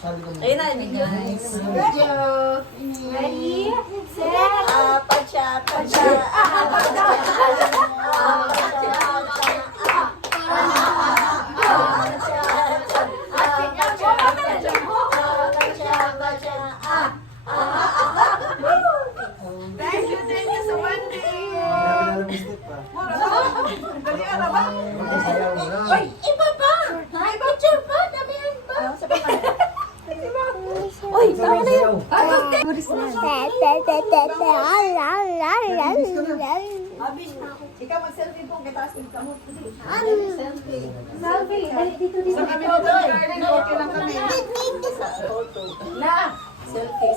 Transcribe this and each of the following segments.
Ayun na, guys. Video. Ready? Set. Pacha. Thank you sa one day. Dali ara ba? Oy, iba pa. May picture pa, damihan pa. Oy, tama na yun. Ikaw mag-selfie po, kitaas yung kamot. Selfie. Dali dito. Sa kami dito, Carlin, okay lang kami. Na. Selfie.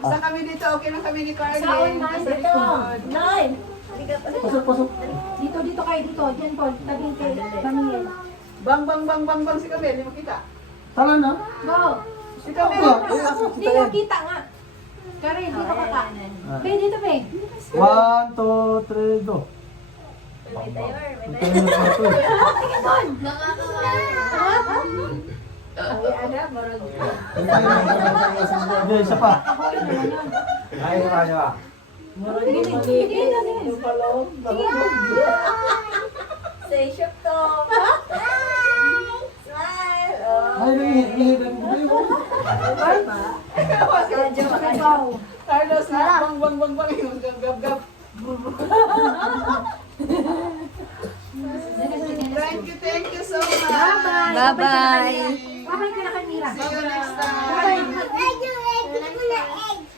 Sa kami dito, okay lang kami ni Carlin. Dito. Nine. Pasok. Dito kayo, dito. Diyan po, tabing kay Bamiel. Bang si Kamel, di mo kita. Tala na. Go! Si Kamel. Hindi na kita nga. Kare, dito ka ka. Be, dito be. 1, 2, 3, go. Ito na pa ito. Hindi, isa pa. Ay, kaya. Say shook to. Smile. Ay, nahihirap mo. Carlos na, bang, yung gab. Thank you so much. Bye-bye. Babay ka na kay Mira. See you next time.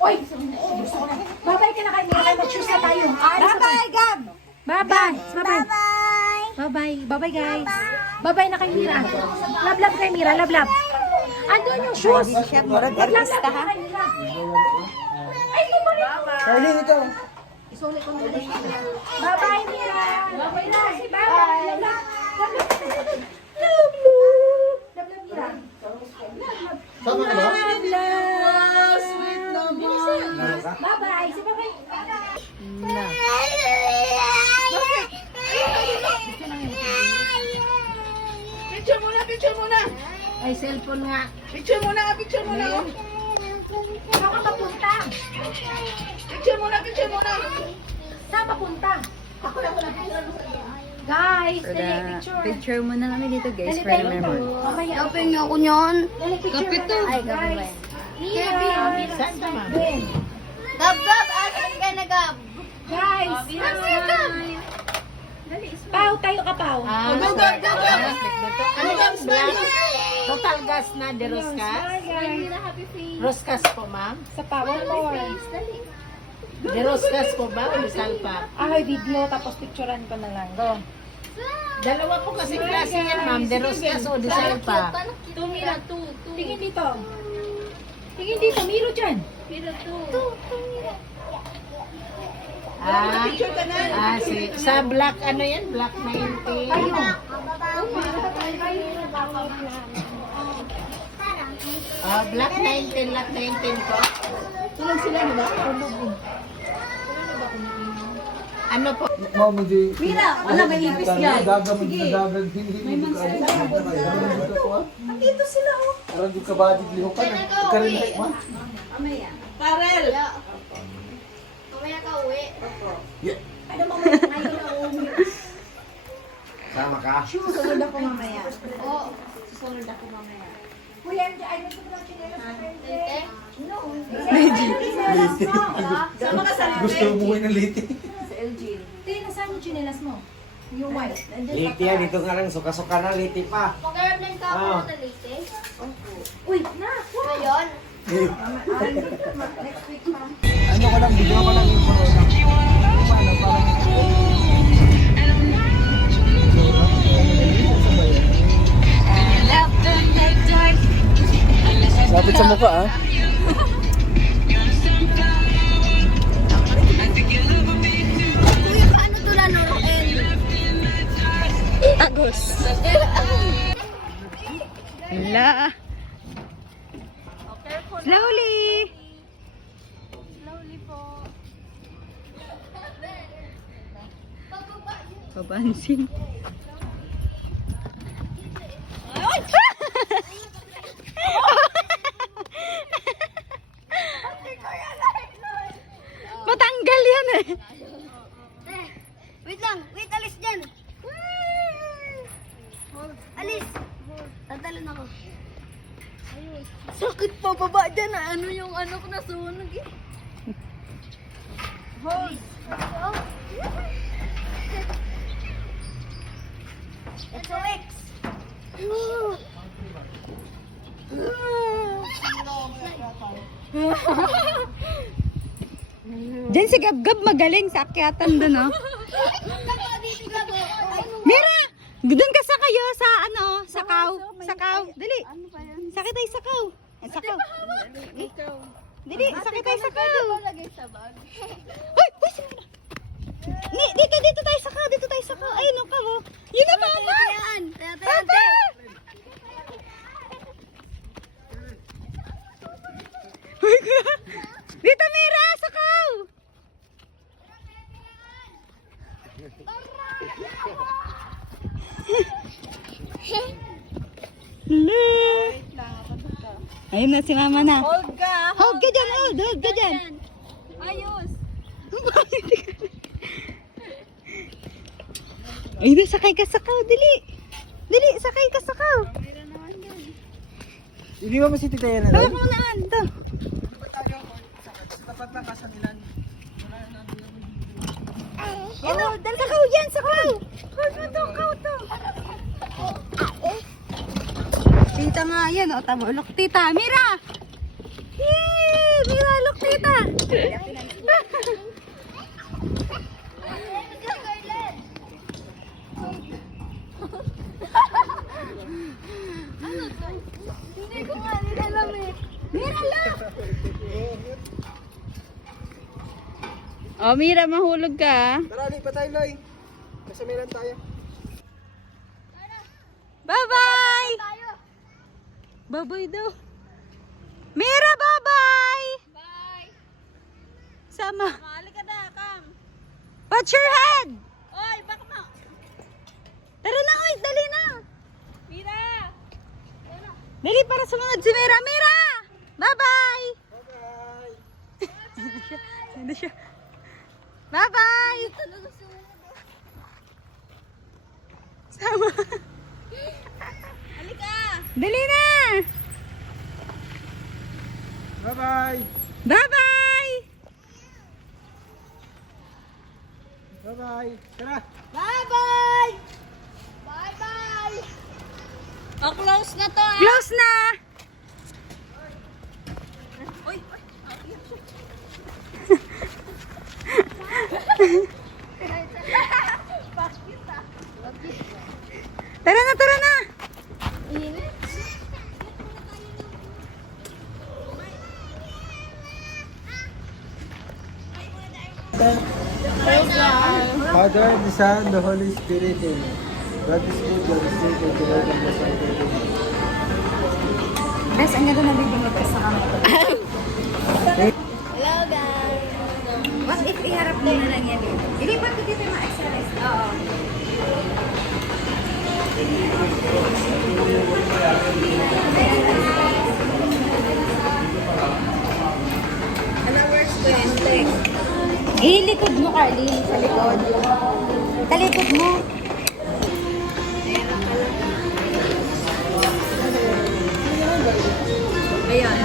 Oy! Babay ka na kay Mira. Mag-choose na tayo. Bye-bye, Gab. Bye-bye. Bye-bye. Bye-bye, guys. Bye-bye na kay Mira. Love kay Mira. Love. Andun yung shoes. Murag artista, ha? Ay, ito pa rin. Carlin, ito. Bye-bye, Mira. Bye-bye na. Bye-bye. Love, Mira. Sama ka ba? Sweet naman. Bye-bye. Si bye-bye. Picture muna. Ay, cellphone nga. Picture muna. Saan ka papunta? Picture muna. Saan papunta? Guys, dali, picture. Picture muna kami dito, guys, Dali, for the tayo. memory. Mamaya. Open niyo ako niyon. Dali, picture. Kapit to. Ay, guys. Kevin. Saan ka, ma'am? Ben. Gab, asan ka na, Gab? Guys. Pau, tayo ka, Pau. Go. Ano bang smile? Total gas na de Roscas? Roscas po, ma'am? Sa Pau, one more. De Roscas po ba o de Salpa? Ay, video, tapos picturean ko na lang. Go. Dalawa po kasi klase yan, ma'am. De Roscas o de Salpa? Tingin dito. Tingin dito, Miro dyan. Sa black, ano yan? Black 90. Ayun. Black 19, lot 19 po. Tulog sila, di ba? Ano po? Ma'am, hindi. Mira, wala, may ipis yan. Sige. May mansay. Dito sila, oh. Parang di ka ba liho ka na. Karinig mo. Karel. Mamaya ka uwi. Sama ka? Susunod ako mamaya. Oo. Susunod ako mamaya. Kuya, ay, may sobrang chinelas. Tete? Sama ka sa Gusto umuwi ng liti. Sa LG. Tingin, nasaan yung chinelas mo? Yung white. Liti yan, dito nga lang, suka-suka na, liti pa. Mag-airplane ka ako na talite. Uy, na! Ngayon? Ano ka lang, video ka lang yung mga Lapit sa mukha, ah. Ano to na Noel? Agos. La. Slowly. Slowly po. Papansin. Tatalon ako. Sakit pa baba dyan ah. Ano yung ano ko nasunog eh. Hold. It's a X. Diyan si Gab-Gab magaling sa akyatan doon, oh. Mira! Doon ka sa kayo, sa ano, sakaw. Sakaw. Dali. Sakit ay sakaw. Sakaw. Dali, sakit ay sakaw. Lagay sa bag. Ay, uy, sumira. Dito tayo sakaw, dito tayo sakaw. Ayun, no, kamo. Yun na, papa! Papa! Uy, dito, Mira, sakaw! Hello. Ayun na si mama na. Hold ka. Hold ka dyan, hold ka dyan. Ayos. Ayun na, sakay ka sakaw, dili. Dili, sakay ka sakaw. Hindi ba si Tita Yana Hawak doon? mo naan, to. Tapat lang ka sa Milan. Yan o, sakaw yan, sakaw. Hold mo to, sakaw to. Tita nga yan, o, tabo, look tita. Mira! Yee! Mira, look tita. Hindi ko nga nilalam eh. Mira, look! Oh, Mira, mahulog ka. Tara, pa tayo, Loy. Nasa Milan tayo. Bye-bye! Bye-bye daw. Mira, bye-bye! Bye. Sama. Halika na, come. Watch your head! Oy, baka ma. Tara na, oy, dali na. Mira. Dali para sumunod si Mira. Mira! Bye-bye! Bye-bye. Ano siya? Bye-bye! Sama. Halika. Dali na! Bye-bye. Bye-bye! Bye-bye. Tara. Bye-bye. Bye-bye. Oh, close na to ah. Close na! Tara na, tara na! Father, the Son, the Holy Spirit, Amen. God is good, God is good, God is good, God is good. Guys, ang ganda na bibigyan ko sa kamay ko. Hello guys. What if iharap na yun lang yan dito? Ilipat ko dito yung mga exercise. Oo. Ano works ko yun? Ilikod mo, Carly, sa likod. Talikod mo. Ayan.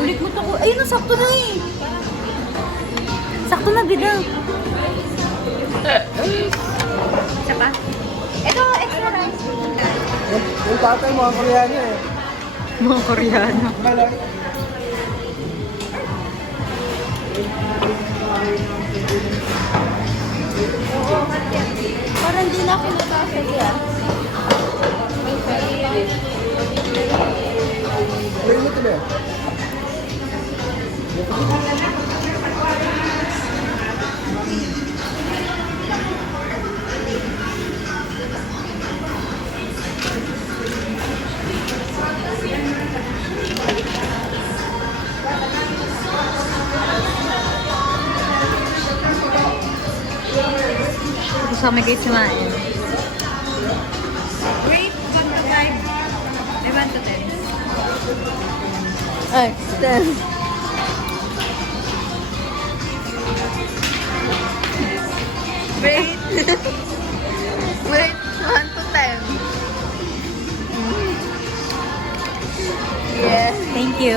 Bulik mo to ko. Ayun, sakto na eh. Sakto na, bidang. Isa pa? Ito, extra rice. Yung tatay mo, ang Koreano eh. Mga Koreano. Malay. Parang di na ako nakasali ah. Play mo ito na. Kasama kayo sumain. Rate 1 to 5. 1 to 10. Ay, 10. Wait. Wait, 1 to 10. Yeah. Thank you.